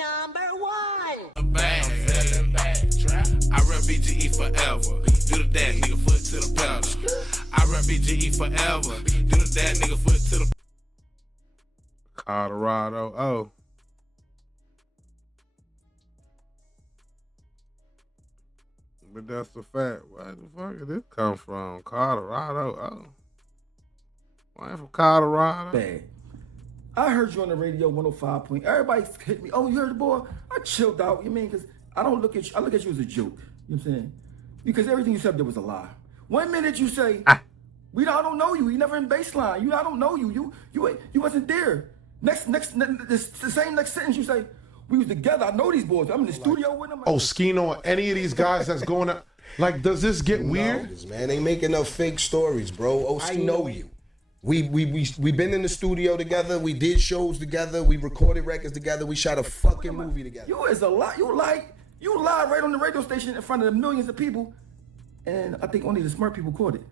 #1. I run BGE forever. Do the dash, nigga, foot to the pedal. I run BGE forever. Do the dash, nigga, foot to the Colorado. Oh. But that's a fact. Where the fuck did this come from? Colorado. Oh. Why from Colorado? Bad. I heard you on the radio 105 point. Everybody hit me. Oh, you heard the boy? I chilled out. You mean, because I don't look at you. I look at you as a joke. You know what I'm saying? Because everything you said there was a lie. 1 minute you say, I don't know you. You never in baseline. I don't know you. You wasn't there. The same next sentence you say, we was together. I know these boys. I'm in the studio with them. Ochino or any of these guys that's going to, like, does this get weird? Man, they making up fake stories, bro. I know you. We been in the studio together. We did shows together. We recorded records together. We shot a fucking movie together. You is a lie. You lied right on the radio station in front of the millions of people, and I think only the smart people caught it.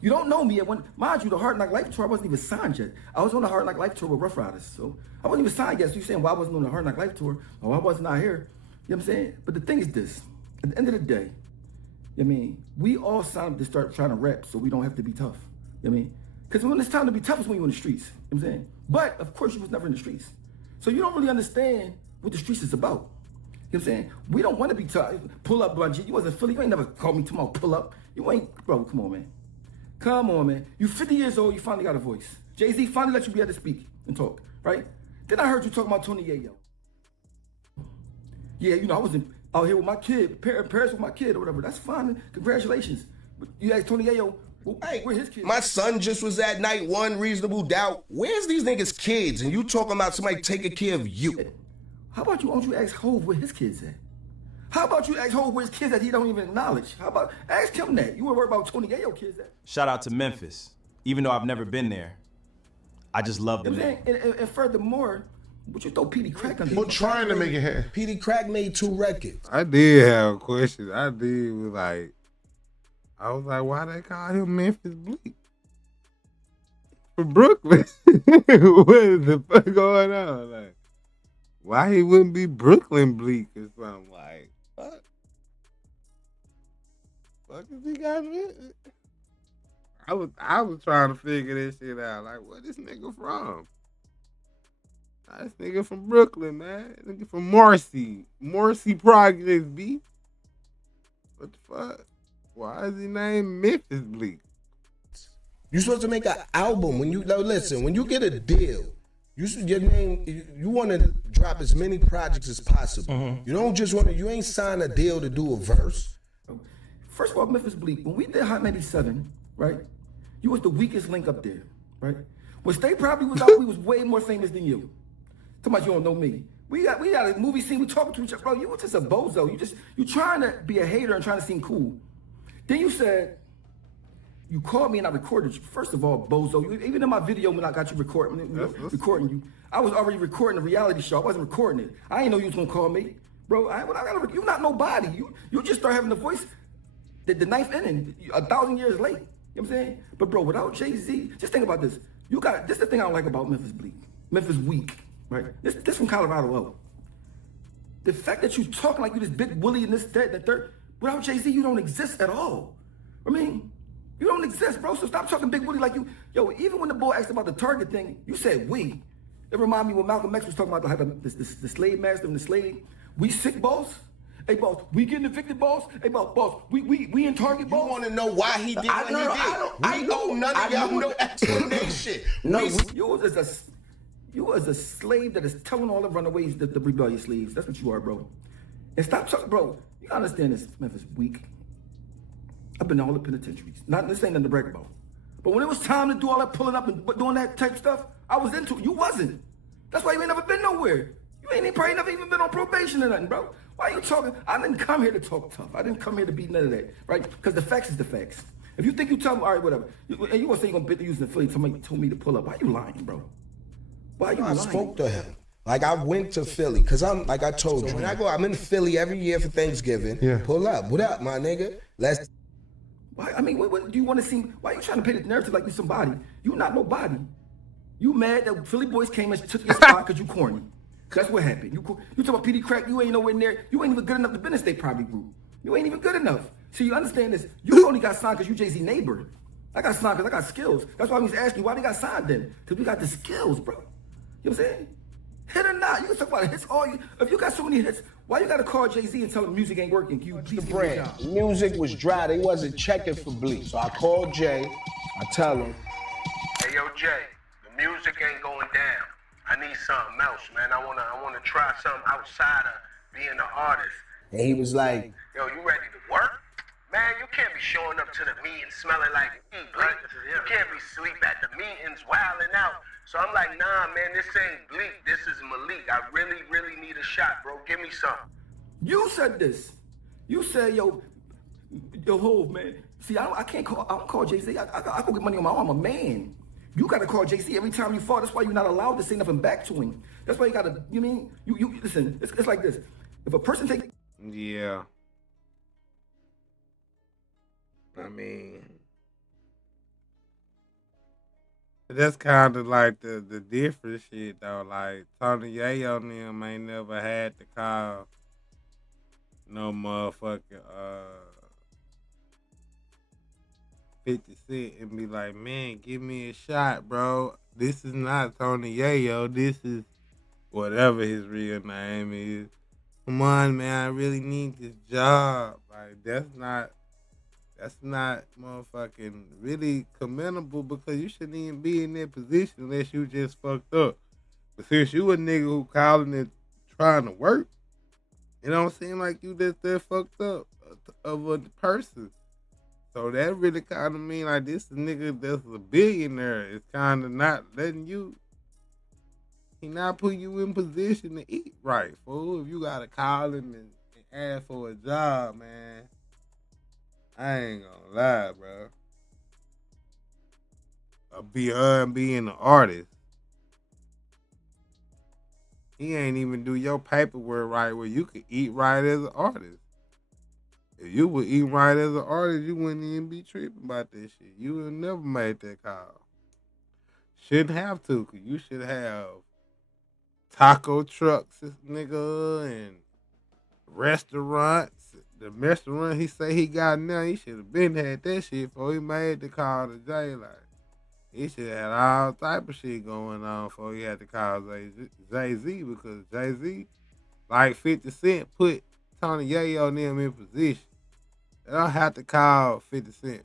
You don't know me. Mind you, the Hard Knock Life tour, I wasn't even signed yet. I was on the Hard Knock Life tour with Rough Riders, so I wasn't even signed yet. So you saying why I wasn't on the Hard Knock Life tour, or why I wasn't out here? You know what I'm saying? But the thing is this: at the end of the day, I mean, we all signed up to start trying to rap, so we don't have to be tough. You know what I mean? Because when it's time to be tough is when you're in the streets. You know what I'm saying? But of course, you was never in the streets, so you don't really understand what the streets is about. You know what I'm saying? We don't want to be tough. Pull up, Bungie. You wasn't Philly. You ain't never called me tomorrow. Pull up. You ain't, bro. Come on, man. Come on, man. You 50 years old. You finally got a voice. Jay-Z finally let you be able to speak and talk, right? Then I heard you talking about Tony Yayo. Yeah, I was out here with my kid, Paris with my kid or whatever. That's fine. Congratulations. But you asked Tony Yayo, hey, where his kids? My son just was at night one, Reasonable Doubt. Where's these niggas' kids? And you talking about somebody taking care of you. How about you, don't you ask Hov where his kids at? How about you ask Hov where his kids at he don't even acknowledge? How about ask him that? You were worried about Tony Yayo kids at? Shout out to Memphis. Even though I've never been there, I just love the name. And furthermore, would you throw Petey Crack on? We're trying to make it happen. Petey Crack made 2 records. I did have a question. I was like, why they call him Memphis Bleek? From Brooklyn. What is the fuck going on? Like, why he wouldn't be Brooklyn Bleek or something? Like, what? Fuck is he got me? I was trying to figure this shit out. Like, where this nigga from? This nigga from Brooklyn, man. Nigga from Marcy Projects, B. What the fuck? Why is he named Memphis Bleek? You supposed to make an album when you listen. When you get a deal, your name. You want to drop as many projects as possible. You don't just want to. You ain't sign a deal to do a verse. First of all, Memphis Bleek. When we did Hot 97, right? You was the weakest link up there, right? When State Property was out, we was way more famous than you. Too much you don't know me. We got a movie scene. We talking to each other, bro. You were just a bozo. You trying to be a hater and trying to seem cool. Then you said, you called me and I recorded you. First of all, bozo, even in my video when I got you recording you, I was already recording a reality show. I wasn't recording it. I didn't know you was gonna call me. Bro, you're not nobody. You just start having the voice, the ninth inning, 1,000 years late. You know what I'm saying? But bro, without Jay-Z, just think about this. This is the thing I don't like about Memphis Bleek. Memphis weak, right? This from Colorado up. The fact that you talking like you this big Willie and this, that, and the third, without Jay-Z, you don't exist at all. I mean, you don't exist, bro. So stop talking Big Woody like you. Yo, even when the boy asked about the Target thing, you said we. It reminded me when Malcolm X was talking about the slave master and the slave. We sick, boss. Hey, boss, we getting evicted, boss. Hey, boss, we in Target, boss. You want to know why he did what he did? I know none of y'all no explanation. No, you was a slave that is telling all the runaways, the rebellious slaves. That's what you are, bro. And stop talking, bro. You gotta understand this, Memphis weak. I've been in all the penitentiaries. This ain't nothing to brag about. But when it was time to do all that pulling up and doing that type stuff, I was into it. You wasn't. That's why you ain't never been nowhere. You ain't probably never even been on probation or nothing, bro. Why are you talking? I didn't come here to talk tough. I didn't come here to be none of that, right? Because the facts is the facts. If you think you tell me, all right, whatever, and you gonna say you're gonna bit the use in Philly, somebody told me to pull up. Why you lying, bro? Why you lying? I spoke to him. Like, I went to Philly, because I'm, like I told you, when I go, I'm in Philly every year for Thanksgiving. Yeah. Pull up. What up, my nigga? Let's. Why? I mean, what do you want to see? Why are you trying to paint the narrative like you somebody? You not nobody. You mad that Philly boys came and took your spot because you corny. That's what happened. You talk about PD Crack, you ain't nowhere near, you ain't even good enough to be in the State Property Group. You ain't even good enough. See, you understand this? You only got signed because you Jay-Z neighbor. I got signed because I got skills. That's why I was asking you, why they got signed then? Because we got the skills, bro. You know what I'm saying? Hit or not, you can talk about hits all you. If you got so many hits, why you got to call Jay-Z and tell him music ain't working? Can you The please give me a brand. job? The music was dry. They wasn't checking for Bleek. So I called Jay. I tell him, Hey yo, Jay, the music ain't going down. I need something else, man. I wanna try something outside of being an artist. and he was like, Yo, you ready to work? Man, you can't be showing up to the meeting smelling like weed, Bleek. You can't be sleep at the meetings wilding out. So I'm like, nah, man, this ain't Bleek. This is Malik. I really, really need a shot, bro. Give me something. You said this. You said, yo, Hov, man. See, I don't call Jay-Z. I go get money on my own. I'm a man. You got to call Jay-Z every time you fall. That's why you're not allowed to say nothing back to him. That's why you got to, you mean? You listen, it's like this. If a person take... Yeah. I mean, that's kind of like the different shit though. Like Tony Yayo and them ain't never had to call no motherfucking 50 Cent and be like, man, give me a shot, bro. This is not Tony Yayo. This is whatever his real name is. Come on, man, I really need this job. Like that's not motherfucking really commendable because you shouldn't even be in that position unless you just fucked up. But since you a nigga who calling it trying to work, it don't seem like you just that fucked up of a person. So that really kind of mean like this nigga that's a billionaire is kind of not letting you, he not putting you in position to eat right, fool. If you gotta call him and ask for a job, man, I ain't gonna lie, bro. Beyond being an artist, he ain't even do your paperwork right where you could eat right as an artist. If you would eat right as an artist, you wouldn't even be tripping about this shit. You would never made that call. Shouldn't have to, cause you should have taco trucks, nigga, and restaurants. The restaurant he say he got now, he should have been had that shit before he made the call to Jay. Like, he should have had all type of shit going on before he had to call Jay-Z because Jay-Z, like 50 Cent, put Tony Yayo and them in position. They don't have to call 50 Cent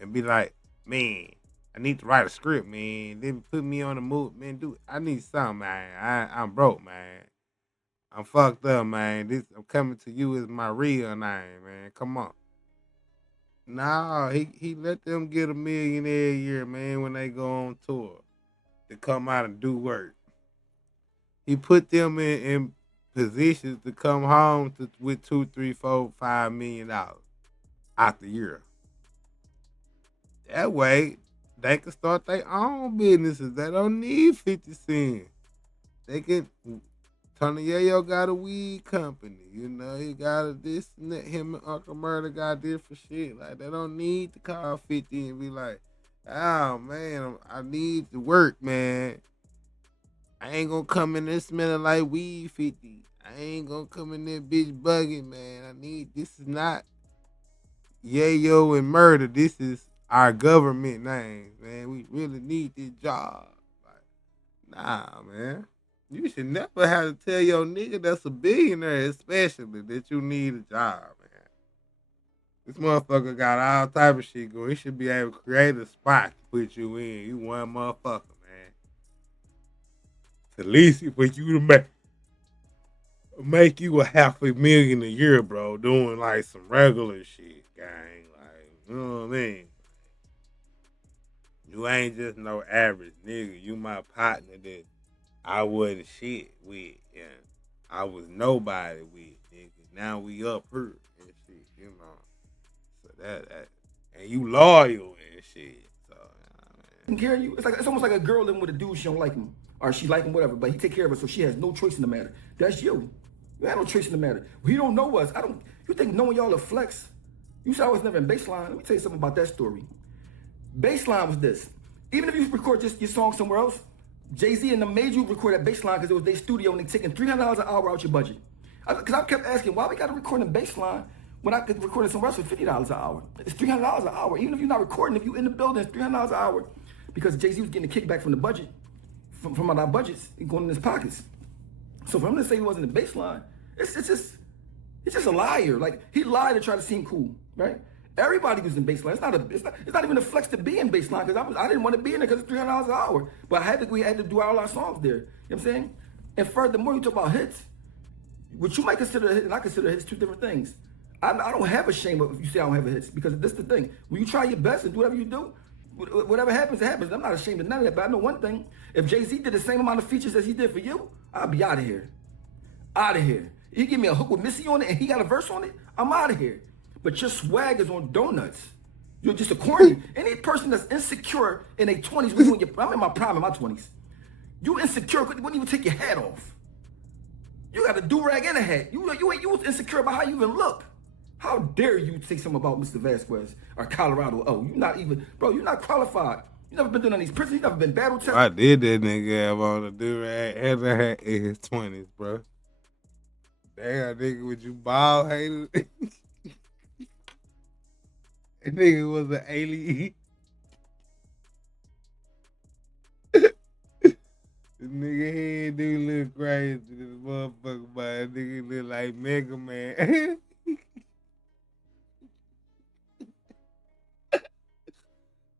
and be like, man, I need to write a script, man. Then put me on the move, man. Dude, I need something, man. I'm broke, man. I'm fucked up, man. I'm coming to you as my real name, man. Come on. Nah, he let them get $1 million a year, man, when they go on tour to come out and do work. He put them in positions to come home with $2, $3, $4, $5 million out the year. That way, they can start their own businesses. They don't need 50 Cent. They can. Tony Yayo got a weed company, you know. He got a this and that. Him and Uncle Murder got different shit. Like, they don't need to call 50 and be like, oh, man, I need to work, man. I ain't gonna come in there smelling like weed 50. I ain't gonna come in there bitch bugging, man. This is not Yayo and Murder. This is our government name, man. We really need this job. Like, nah, man. You should never have to tell your nigga that's a billionaire, especially, that you need a job, man. This motherfucker got all type of shit going. He should be able to create a spot to put you in. You one motherfucker, man. At least for you to make you $500,000 a year, bro, doing like some regular shit, gang. Like, you know what I mean? You ain't just no average nigga. You my partner that I wasn't shit with, and I was nobody with, nigga. Now we up here and shit, you know. So that and you loyal and shit. So, Take care of you. It's almost like a girl living with a dude she don't like him, or she like him, whatever. But he take care of her, so she has no choice in the matter. That's you. You have no choice in the matter. He don't know us. You think knowing y'all a flex? You said I was never in Baseline. Let me tell you something about that story. Baseline was this. Even if you record just your song somewhere else, Jay-Z and them made you record that bass line because it was their studio and they taking $300 an hour out your budget. Because I kept asking, why we got to record a bass line when I could record it somewhere else for $50 an hour? It's $300 an hour. Even if you're not recording, if you're in the building, it's $300 an hour. Because Jay-Z was getting a kickback from the budget, from our budgets, and going in his pockets. So for him to say he wasn't a bass line, it's just a liar. Like, he lied to try to seem cool, right? Everybody was in baseline. It's not even a flex to be in baseline because I didn't want to be in there because it's $300 an hour. But we had to do all our songs there. You know what I'm saying? And furthermore, you talk about hits. What you might consider a hit and I consider hits two different things. I don't have a shame if you say I don't have a hits because that's the thing. When you try your best and do whatever you do, whatever happens, it happens. I'm not ashamed of none of that. But I know one thing: if Jay-Z did the same amount of features as he did for you, I'd be out of here. Out of here. You give me a hook with Missy on it and he got a verse on it, I'm out of here. But your swag is on donuts. You're just a corny. Any person that's insecure in their 20s, I'm in my prime in my 20s. You insecure, wouldn't even take your hat off. You got a do-rag and a hat. You was insecure about how you even look. How dare you say something about Mr. Vasquez or Colorado? Oh, you're not qualified. You never been to none of these prisons. You never been battle tested. I did that nigga have on a do-rag and a hat in his 20s, bro. Damn, nigga, would you bald headed? That nigga was an alien. This nigga head do look crazy. This motherfucker, man. Nigga look like Mega Man.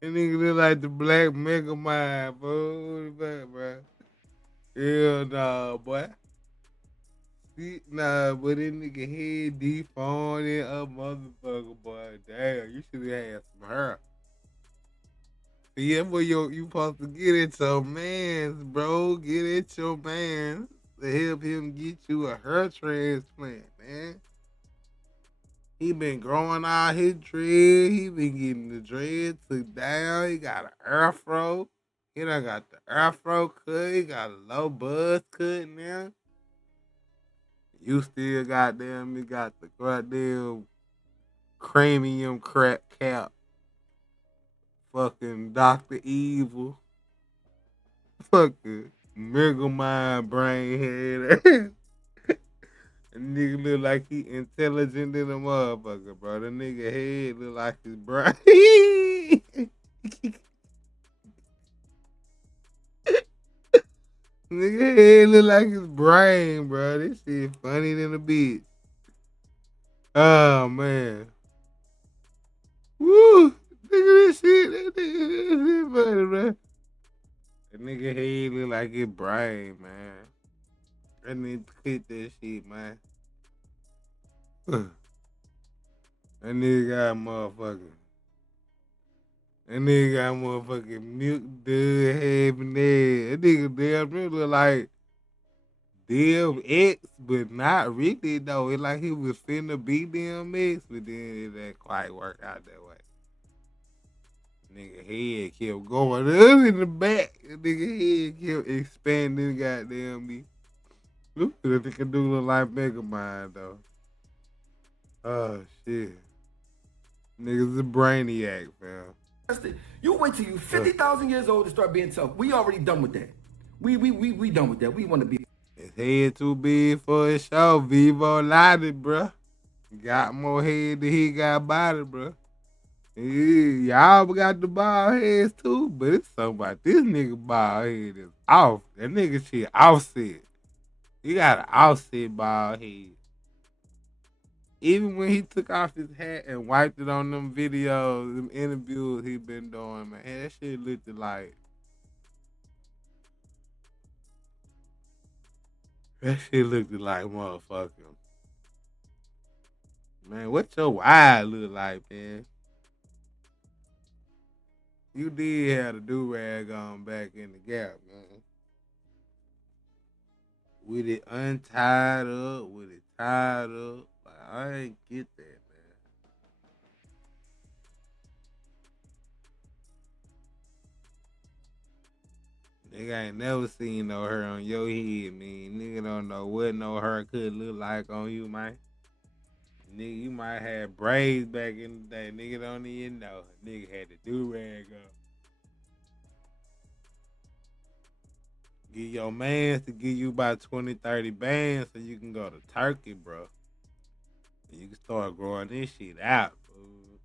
That nigga look like the black Mega Man, bro. Bro. Hell nah, boy. Nah, but this nigga head deformed in a motherfucker, boy. Damn, you should have had some hair. See, that's what you supposed to get at your mans, bro. Get at your mans to help him get you a hair transplant, man. He been growing out his dread. He been getting the dread took down. He got an afro. He done got the afro cut. He got a low buzz cut now. You still got the goddamn cranium crack cap. Fucking Dr. Evil. Fucking Mega Mind brain head. A nigga look like he intelligent than a motherfucker, bro. The nigga head look like his brain. Nigga head look like his brain, bro. This shit funny than a bitch. Oh, man. Woo! Look at this shit. That shit funny, bro. That nigga head look like his brain, man. I need to quit that shit, man. That nigga got motherfucking. That nigga got motherfucking milk dud having that. That nigga damn near look like DMX, but not really though. It's like he was finna be DMX, but then it didn't quite work out that way. Nigga head kept going up in the back. That nigga head kept expanding goddamn me. Look at it, nigga do look like Mega Mind though. Oh shit. Nigga's a brainiac, fam. You wait till you 50,000 years old to start being tough. We already done with that. We done with that. We want to be. His head too big for his show. Vivo lighted, bruh. Got more head than he got body, bruh. Yeah, y'all got the bald heads too, but it's something about this nigga bald head is off. That nigga shit offset. He got an offset bald head. Even when he took off his hat and wiped it on them videos, them interviews he been doing, man, that shit looked like. That shit looked like motherfucking. Man, what your wide look like, man? You did have the do-rag on back in the gap, man. With it untied up, with it tied up. I ain't get that, man. Nigga ain't never seen no hair on your head, man. Nigga don't know what no hair could look like on you, man. Nigga, you might have braids back in the day. Nigga don't even know. Nigga had the do-rag on. Get your mans to give you about 20, 30 bands so you can go to Turkey, bro. And you can start growing this shit out, fool.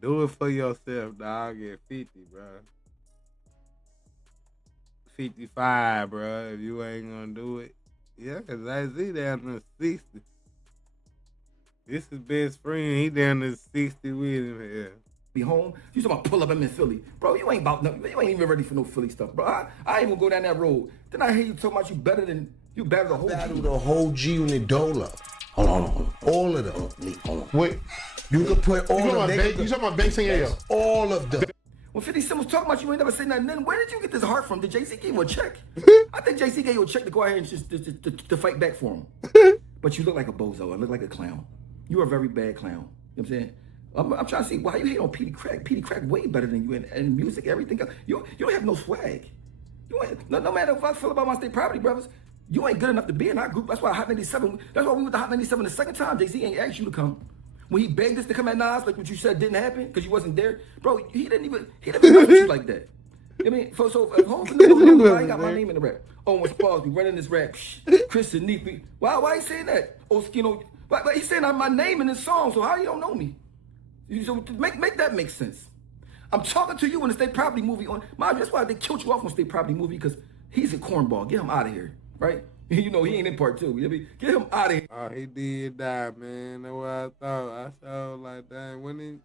Do it for yourself, dog. At 50, bro. 55, bro. If you ain't gonna do it. Yeah, because Jay-Z down to 60. This is best friend. He down to 60 with him here. Be home. You talking about pull up, I'm in Philly. Bro, you ain't about nothing. You ain't even ready for no Philly stuff, bro. I ain't gonna go down that road. Then I hear you talking about you better the whole Battle G. the whole G Unit Dola. Hold on. All of them. Hold on. Wait, You can put all you of them. talking about Banks and Yayo? All of them. When 50 Cent was talking about you ain't never said nothing, then where did you get this heart from? Did JC give you a check? I think JC gave you a check to go ahead and just to fight back for him. But you look like a bozo. I look like a clown. You're a very bad clown. You know what I'm saying? I'm trying to see why you hate on Petey Crack. Petey Crack way better than you in music, everything else. You don't have no swag. You ain't, no matter if I feel about my State Property Brothers, you ain't good enough to be in our group. That's why Hot 97, that's why we went to Hot 97 the second time. JC ain't asked you to come. When he begged us to come at Nas, like what you said didn't happen because you wasn't there, bro. He didn't even mess with you like that. I mean, so if Hov in the book, I ain't got my name in the rap. Owen Spars, we running this rap. Chris and Neek, why he saying that? Ochino, but he's saying my name in this song. So how you don't know me? So make that make sense. I'm talking to you in the State Property movie on. Mind you, that's why they killed you off on State Property movie because he's a cornball. Get him out of here, right? You know he ain't in part 2. You know what I mean? Get him out of here. Oh, he did die, man. That's what I thought. I saw like that.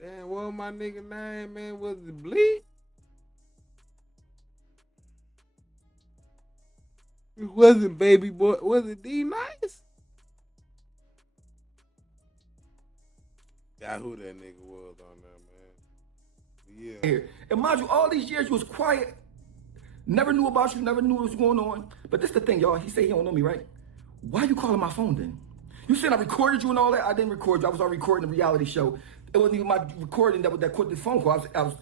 Damn, what was my nigga name, man? Was it Bleek? It wasn't Baby Boy. Was it D Nice? Got who that nigga was on there, man. Yeah. Here. And mind you, all these years you was quiet. Never knew about you, never knew what was going on. But this the thing, y'all. He say he don't know me, right? Why you calling my phone then? You said I recorded you and all that. I didn't record you. I was already recording the reality show. It wasn't even my recording that quit the phone call. I was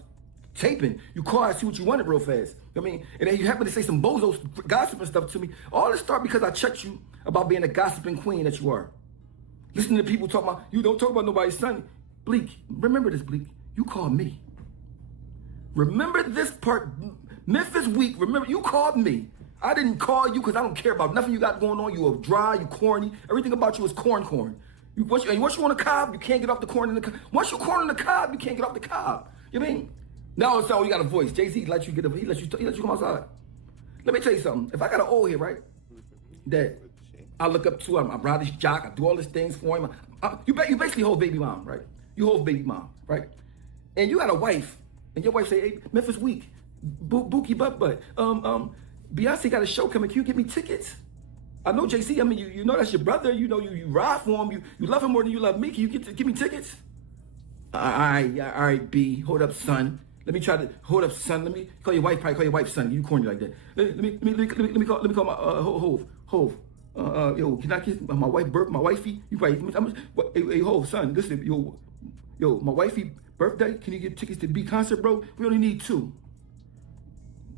taping. You call, I see what you wanted real fast. You know what I mean? And then you happen to say some bozo gossiping stuff to me. All this start because I checked you about being a gossiping queen that you are. Listening to people talk about, you don't talk about nobody's son. Bleek, remember this, Bleek. You called me. Remember this part. Memphis week, remember, you called me. I didn't call you because I don't care about nothing you got going on. You are dry, you corny. Everything about you is corn. Once you on the cob, you can't get off the corn in the cob. Once you're corn in the cob, you can't get off the cob. You know what I mean? Now it's all you got a voice. Jay-Z let you come outside. Let me tell you something. If I got an old head, right, that I look up to, I'm proud of his jock, I do all these things for him. You basically hold baby mom, right? You hold baby mom, right? And you got a wife, and your wife say, hey, Memphis week. Bookie butt. Beyonce got a show coming. Can you get me tickets? I know JC. I mean, you know that's your brother. You know you ride for him. You love him more than you love me. Can you give me tickets? All right, B. Hold up, son. Let me try to hold up, son. Let me call your wife. Probably call your wife, son. You corny like that. Let me call my Hov. Yo, can I kiss my wife? My wifey. You probably. Hey, Hov, son. Listen, yo, my wifey birthday. Can you get tickets to the B concert, bro? We only need 2.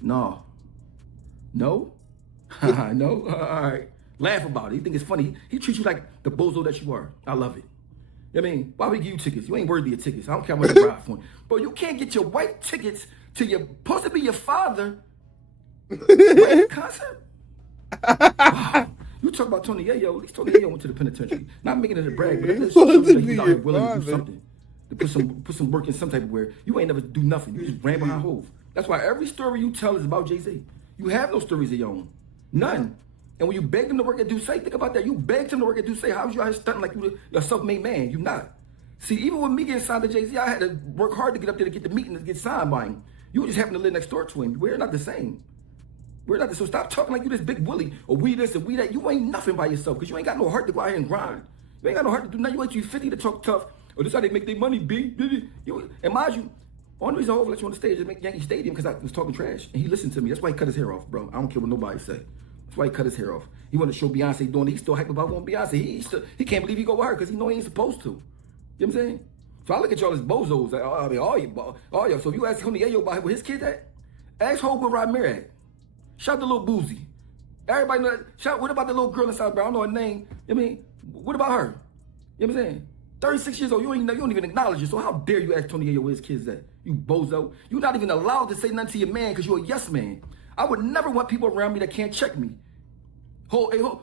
No. No? No? All right. Laugh about it. You think it's funny. He treats you like the bozo that you are. I love it. You know what I mean? Why would he give you tickets? You ain't worthy of tickets. I don't care what you ride for. But you can't get your wife tickets to your, supposed to be your father, concert? Wow. You talk about Tony Yayo. At least Tony Yayo went to the penitentiary. Not making it a brag, but it's something that he's out here willing to do something. To put some work in some type of way. You ain't never do nothing. You just ran behind Hov. That's why every story you tell is about Jay-Z. You have no stories of your own. None. And when you begged him to work at Duce, think about that. You begged him to work at Duce. How was you out here stunting like you a self-made man? You not. See, even with me getting signed to Jay-Z, I had to work hard to get up there to get the meeting to get signed by him. You just happen to live next door to him. We're not the same. We're not the same. So stop talking like you this big Willie or we this and we that. You ain't nothing by yourself because you ain't got no heart to go out here and grind. You ain't got no heart to do nothing. You ain't 50 to talk tough. Or this how they make their money, B. And mind you, only reason I let you on the stage is make Yankee Stadium because I was talking trash. And he listened to me. That's why he cut his hair off, bro. I don't care what nobody say. That's why he cut his hair off. He wanted to show Beyonce doing it. He's still hype about going Beyonce. He can't believe he go with her because he know he ain't supposed to. You know what I'm saying? So I look at y'all as bozos. I mean, all y'all. So if you ask Tony Yayo about where his kid at, ask Hov where Rodmere at. Shout the little Boozy. Everybody know that. Shout, what about the little girl in South Bend? I don't know her name. I mean, what about her? You know what I'm saying? 36 years old, you don't even acknowledge it. So how dare you ask Tony Yayo where his kids at? You bozo. You're not even allowed to say nothing to your man because you're a yes man. I would never want people around me that can't check me. You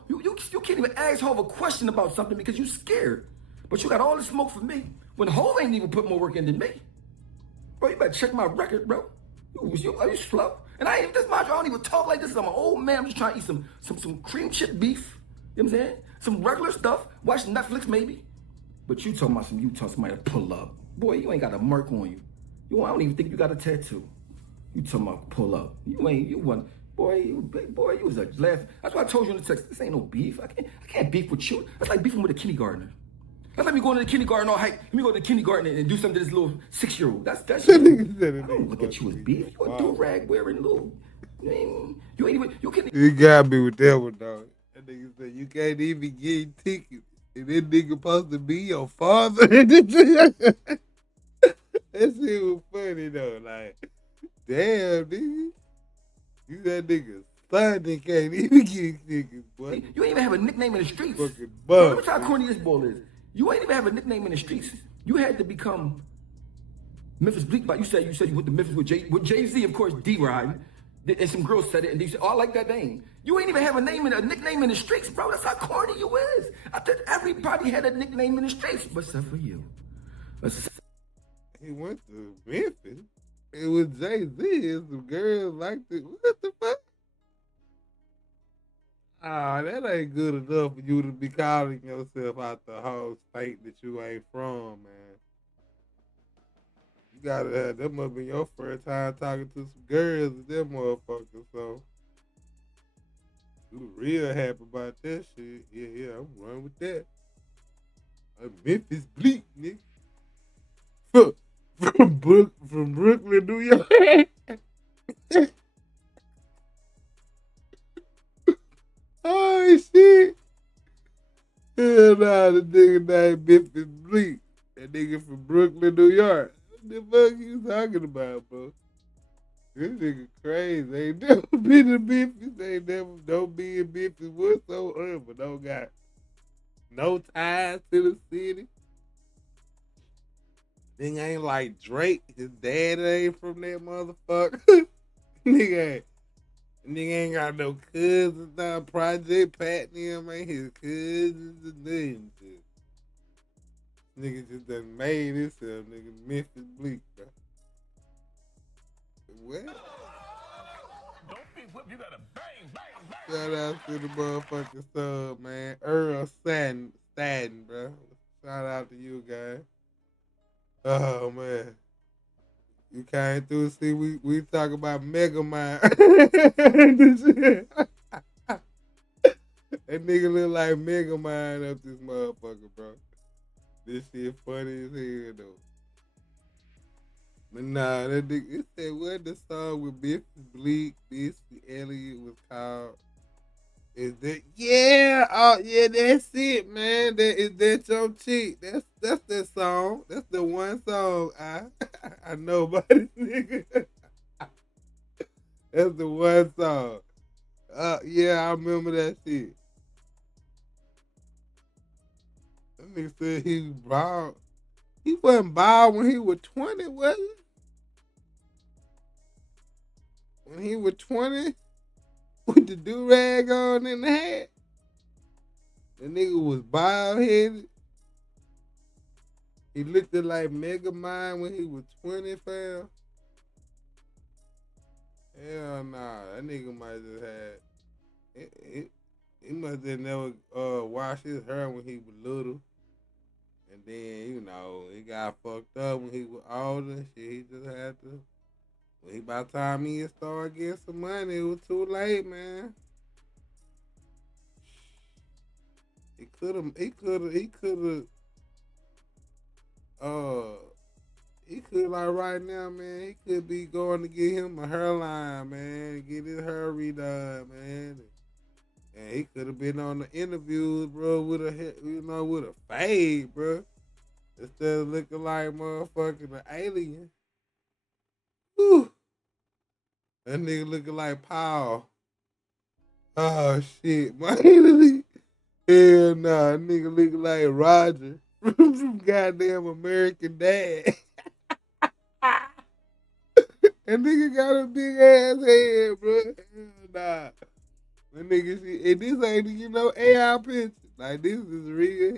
can't even ask Hov a question about something because you scared. But you got all the smoke for me when Hov ain't even put more work in than me. Bro, you better check my record, bro. Are you slow? And I ain't this much. I don't even talk like this. I'm an old man. I'm just trying to eat some cream chip beef. You know what I'm saying? Some regular stuff. Watch Netflix maybe. But you talking about somebody to pull up. Boy, you ain't got a mark on you. I don't even think you got a tattoo. You talking about pull up. You was a laugh. That's why I told you in the text, this ain't no beef. I can't beef with you. That's like beefing with a kindergartner. That's like me going to the kindergarten all hype. Let me go to the kindergarten and do something to this little 6-year-old. That's shit. I don't look at you as beef. You a do-rag wearing little. You ain't even, you can't. You got me with that one, dog. That nigga said you can't even get tickets. And that nigga supposed to be your father. That shit was funny though. Like, damn, nigga. You that nigga's son that can't even get tickets, boy. You ain't even have a nickname in the streets. Fucking Bro, bum. let me tell you how corny this ball is. You ain't even have a nickname in the streets. You had to become Memphis Bleek. But you said you went to Memphis with Jay-Z, of course, D-Ride. And some girls said it, and they said, oh, I like that name. You ain't even have a nickname in the streets, bro. That's how corny you is. I thought everybody had a nickname in the streets, except for you. He went to Memphis. It was Jay-Z and some girls liked it. What the fuck? Ah, that ain't good enough for you to be calling yourself out the whole state that you ain't from, man. You gotta have, that must be your first time talking to some girls and them motherfuckers, so you real happy about that shit. Yeah, I'm running with that. I'm Memphis Bleek, nigga. From Brooklyn, New York. Oh shit. Hell nah, the nigga named Memphis Bleek. That nigga from Brooklyn, New York. What the fuck you talking about, bro? This nigga crazy. Ain't never been to Memphis. Ain't never don't be in Memphis whatsoever. Don't got no ties to the city. Nigga ain't like Drake. His dad ain't from that motherfucker. Nigga ain't got no cousins down Project Pat and them ain't his cousins or nothing. Nigga just done made himself, nigga, Memphis Bleek, bro. What? Don't be whipped, you gotta bang, bang, bang. Shout out to the motherfucking sub, man. Earl Staten, bro. Shout out to you, guys. Oh, man. You came through, see, we talk about Mega Mind. That nigga look like Mega Mind up this motherfucker, bro. This shit funny as hell, though. But nah, that nigga, it said what the song with Memphis Bleek, Missy Elliott was called. Is that, yeah, oh yeah, that's it, man. That your chick. That's that song. That's the one song I know about this nigga. That's the one song. Yeah, I remember that shit. That nigga said he was bald. He wasn't bald when he was 20, was he? When he was 20? With the do-rag on in the hat. The nigga was bald-headed. He looked like Mega Mind when he was 20, fam. Hell nah. That nigga might just had... He must have never washed his hair when he was little. And then, you know, he got fucked up when he was older and shit. He just had to... Well, by the time he started getting some money, it was too late, man. He could like right now, man, he could be going to get him a hairline, man, get his hair redone, man. And he could have been on the interviews, bro, with a fade, bro. Instead of looking like motherfucking an alien. Whew. That nigga looking like Paul. Oh shit, man. Hell nah, that nigga looking like Roger from goddamn American Dad. That nigga got a big ass head, bro. Hell nah. That nigga see, and this ain't, AI picture. Like, this is real.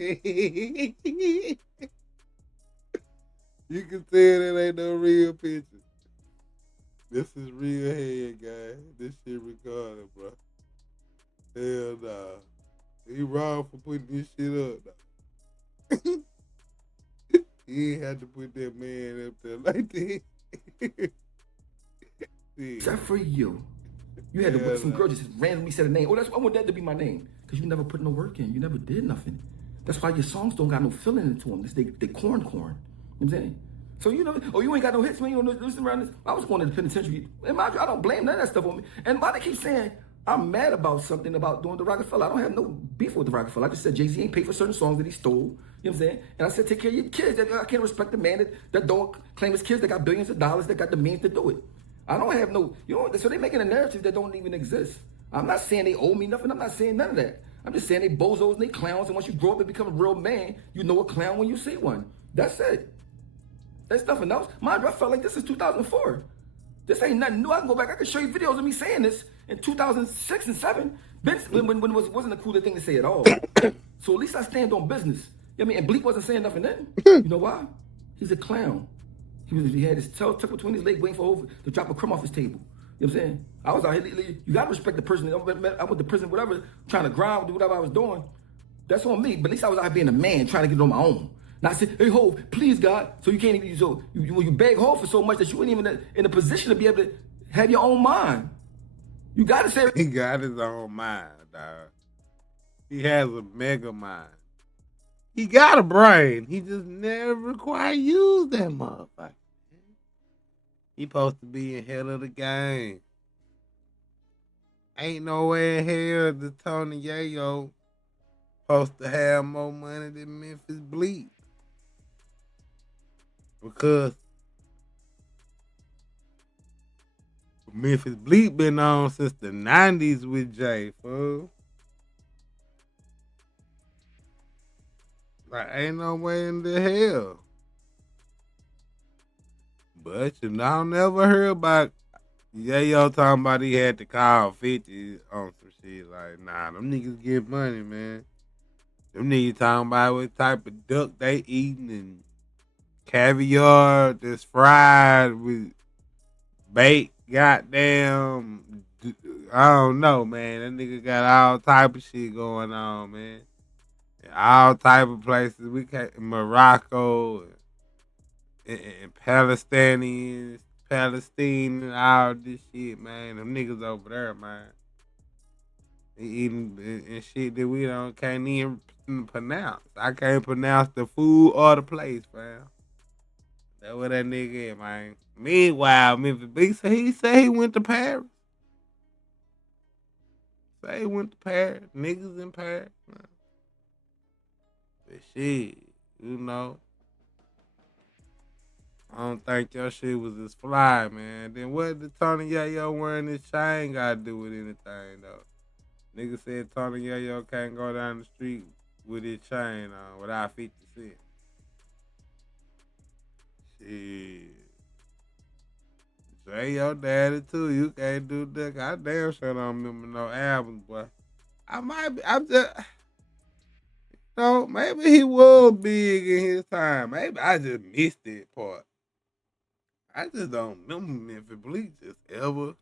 You can tell that ain't no real picture. This is real head, guys. This shit recorded, bro. Hell nah. He wrong for putting this shit up, though. He ain't had to put that man up there like that. Except for you. You had to put some girl just randomly said a name. Oh, I want that to be my name. Because you never put no work in. You never did nothing. That's why your songs don't got no feeling into them. They corn. You know what I'm saying? So, you ain't got no hits, man. You don't listen around this. I was going to the penitentiary. And mind you, I don't blame none of that stuff on me. And why they keep saying I'm mad about something about doing the Rockefeller. I don't have no beef with the Rockefeller. I just said Jay-Z ain't paid for certain songs that he stole. You know what I'm saying? And I said, take care of your kids. I can't respect the man that don't claim his kids that got billions of dollars that got the means to do it. I don't have no, so they making a narrative that don't even exist. I'm not saying they owe me nothing. I'm not saying none of that. I'm just saying they bozos and they clowns. And once you grow up and become a real man, you know a clown when you see one. That's it. There's nothing else. Mind you, I felt like this is 2004. This ain't nothing new. I can go back. I can show you videos of me saying this in 2006 and 7. When it wasn't a cooler thing to say at all. So at least I stand on business. You know what I mean? And Bleek wasn't saying nothing then. You know why? He's a clown. He had his tail tucked between his legs waiting for Hov to drop a crumb off his table. You know what I'm saying? I was out here, you gotta respect the person. I went to prison, whatever, trying to grind, do whatever I was doing. That's on me. But at least I was out here being a man, trying to get it on my own. Now I said, hey Hov, please God. So you can't even, you beg Hov for so much that you weren't even in a position to be able to have your own mind. You gotta say. He got his own mind, dog. He has a mega mind. He got a brain. He just never quite used that motherfucker. He supposed to be in hell of the game. Ain't no way in hell the Tony Yayo supposed to have more money than Memphis Bleek. Because Memphis Bleek been on since the 90s with Jay, fool. Like, ain't no way in the hell. But I don't never hear about Yayo talking about he had to call 50 on some shit. Like, nah, them niggas get money, man. Them niggas talking about what type of duck they eating and caviar that's fried with baked goddamn, I don't know, man. That nigga got all type of shit going on, man. All type of places. We came Morocco and Palestinians, Palestine and all this shit, man. Them niggas over there, man. They eating and shit that we can't even pronounce. I can't pronounce the food or the place, fam. That's what that nigga is, man. Meanwhile, Memphis Bleek said he went to Paris. Say he went to Paris. Niggas in Paris, man. But shit, I don't think your shit was as fly, man. Then what did Tony Yayo wearing this chain got to do with anything, though? Nigga said Tony Yayo can't go down the street with his chain on without 50 cents. Shit. Jay your daddy, too. You can't do that. I damn sure don't remember no albums, boy. I'm just... maybe he was big in his time. Maybe I just missed that part. I just don't remember Memphis Bleek just ever.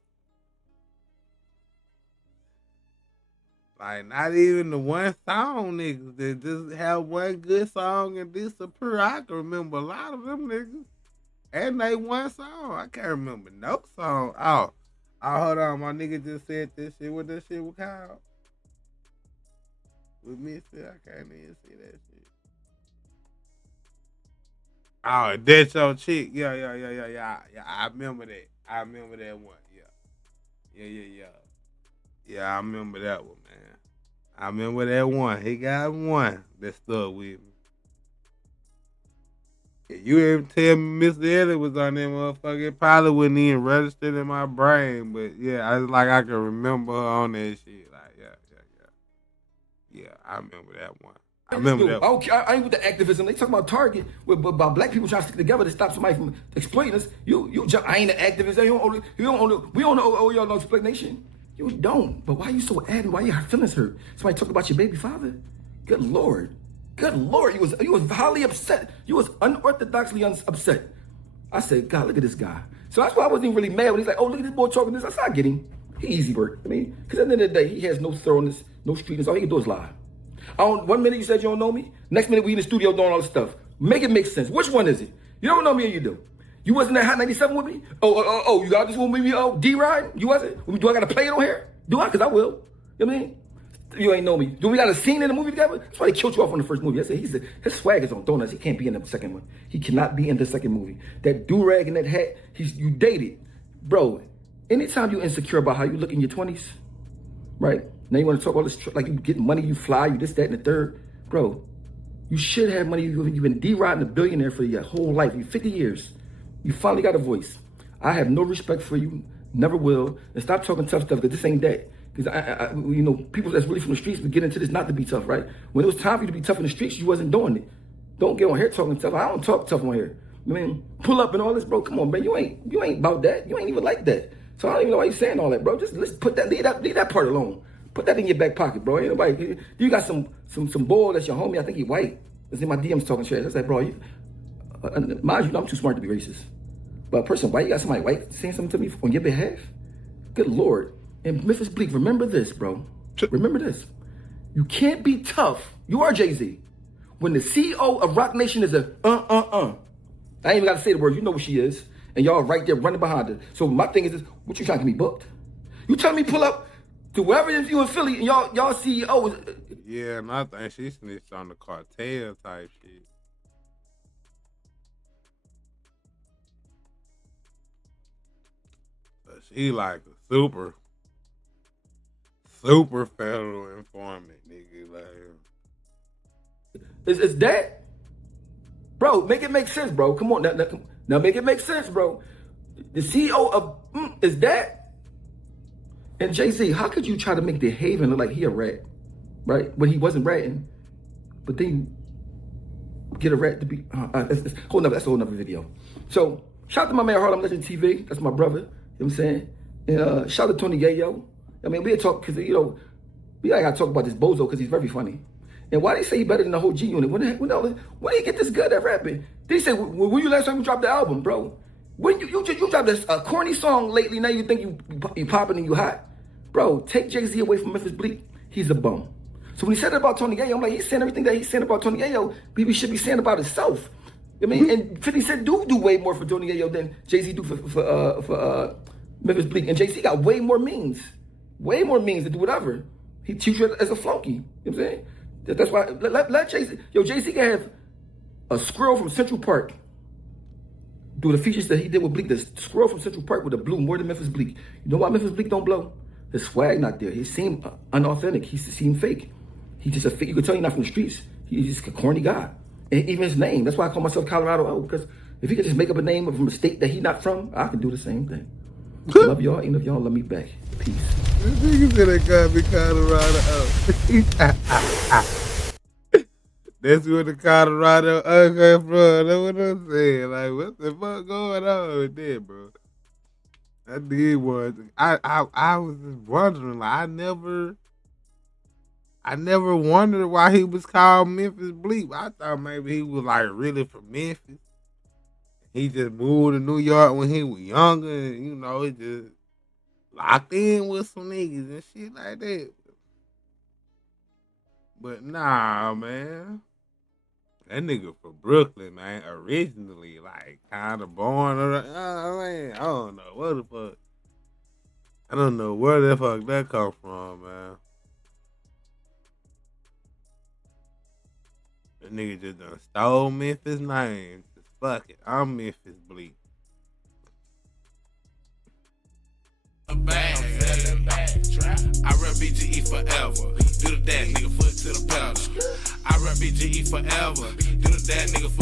Like, not even the one song niggas that just have one good song and disappear. I can remember a lot of them niggas. And they one song. I can't remember no song. Oh, hold on. My nigga just said this shit. What that shit was called? With me, I can't even see that shit. Oh, that's your chick. Yeah. I remember that. I remember that one. Yeah. Yeah, I remember that one, man. I remember that one. He got one that stuck with me. If you ever tell me Mr. Elliott was on that motherfucker, it probably wouldn't even register in my brain. But yeah, I can remember her on that shit. Like, yeah. Yeah, I remember that one. I remember Yo, that. I don't care. I ain't with the activism. They talk about Target about black people trying to stick together to stop somebody from exploiting us. I ain't an activist. We don't owe y'all no explanation. You don't. But why you so adamant? Why your feelings hurt? Somebody talked about your baby father? Good Lord. Good Lord. You was highly upset. You was unorthodoxly upset. I said, God, look at this guy. So that's why I wasn't even really mad when he's like, oh, look at this boy talking this. I said, I get him. He easy work. I mean, because at the end of the day, he has no thoroughness, no streetness. All he can do is lie. 1 minute you said you don't know me. Next minute we in the studio doing all this stuff. Make it make sense. Which one is it? You don't know me or you do? You wasn't at Hot 97 with me? Oh, you got this one with me? Oh, D-Ride? You wasn't? Do I got to play it on here? Do I? Because I will. You know what I mean? You ain't know me. Do we got a scene in the movie together? That's why they killed you off on the first movie. I said, his swag is on donuts. He can't be in the second one. He cannot be in the second movie. That do-rag and that hat, you dated. Bro, anytime you're insecure about how you look in your 20s, right? Now you want to talk all this, like you get money, you fly, you this, that, and the third. Bro, you should have money. You've been D-riding a billionaire for your whole life. You 50 years. You finally got a voice. I have no respect for you. Never will. And stop talking tough stuff, because this ain't that. Because people that's really from the streets would get into this not to be tough, right? When it was time for you to be tough in the streets, you wasn't doing it. Don't get on here talking tough. I don't talk tough on here. I mean, pull up and all this, bro. Come on, man. You ain't about that. You ain't even like that. So I don't even know why you saying all that, bro. Just let's put that, leave that part alone. Put that in your back pocket, bro. Ain't nobody. You got some boy that's your homie. I think he white. That's in my DMs talking shit. I said, bro, mind you, I'm too smart to be racist. But a person white, you got somebody white saying something to me on your behalf? Good Lord. And Memphis Bleek, remember this, bro. Remember this. You can't be tough. You are Jay-Z. When the CEO of Rock Nation is a I ain't even got to say the word. You know what she is. And y'all right there running behind her. So my thing is this, what you trying to get me booked? You telling me pull up to wherever it is you in Philly and y'all CEO is... Yeah, and I think she snitched on the cartel type shit. But she like a super federal informant, nigga. Like, Is that? Bro, make it make sense, bro. Come on. Now make it make sense, bro. The CEO of is that? And Jay-Z, how could you try to make the Haven look like he a rat? Right? When he wasn't ratting. But then get a rat to be that's a whole nother video. So shout out to my man Harlem Legend TV. That's my brother. You know what I'm saying? And shout out to Tony Yayo. I mean, we'll talk because we gotta talk about this bozo because he's very funny. And why they say he better than the whole G Unit? When did he get this good at rapping? They say, when you last time you dropped the album, bro? When you dropped a corny song lately, now you think you popping and you hot. Bro, take Jay-Z away from Memphis Bleek, he's a bum. So when he said it about Tony Yayo, I'm like, he's saying everything that he's saying about Tony Yayo, he should be saying about himself. I mean, and 50 Cent do way more for Tony Yayo than Jay-Z do for Memphis Bleek. And Jay-Z got way more means to do whatever. He treats you as a flunky. You know what I'm saying? That's why, let Jay-Z, Jay-Z can have a squirrel from Central Park do the features that he did with Bleek. The squirrel from Central Park would have blew more than Memphis Bleek. You know why Memphis Bleek don't blow? His swag not there. He seemed unauthentic. He seemed fake. He's just a fake. You can tell he's not from the streets. He's just a corny guy. And even his name, that's why I call myself Colorado. Because if he could just make up a name from a state that he's not from, I could do the same thing. I love y'all, and if y'all love me back. Peace. this nigga said they got me Colorado. That's where the Colorado came from. That's what I'm saying. Like, what the fuck going on with that, bro? I did one. I was just wondering. Like, I never wondered why he was called Memphis Bleek. I thought maybe he was like really from Memphis. He just moved to New York when he was younger, and he just locked in with some niggas and shit like that. But nah, man. That nigga from Brooklyn, man, originally, like, kind of born around, man, I don't know what the fuck. I don't know where the fuck that come from, man. That nigga just done stole Memphis name. Just fuck it, I'm Memphis Bleek. I rep BGE forever. Do the dash, nigga, foot to the pedal. I rep BGE forever. Do the dash, nigga, foot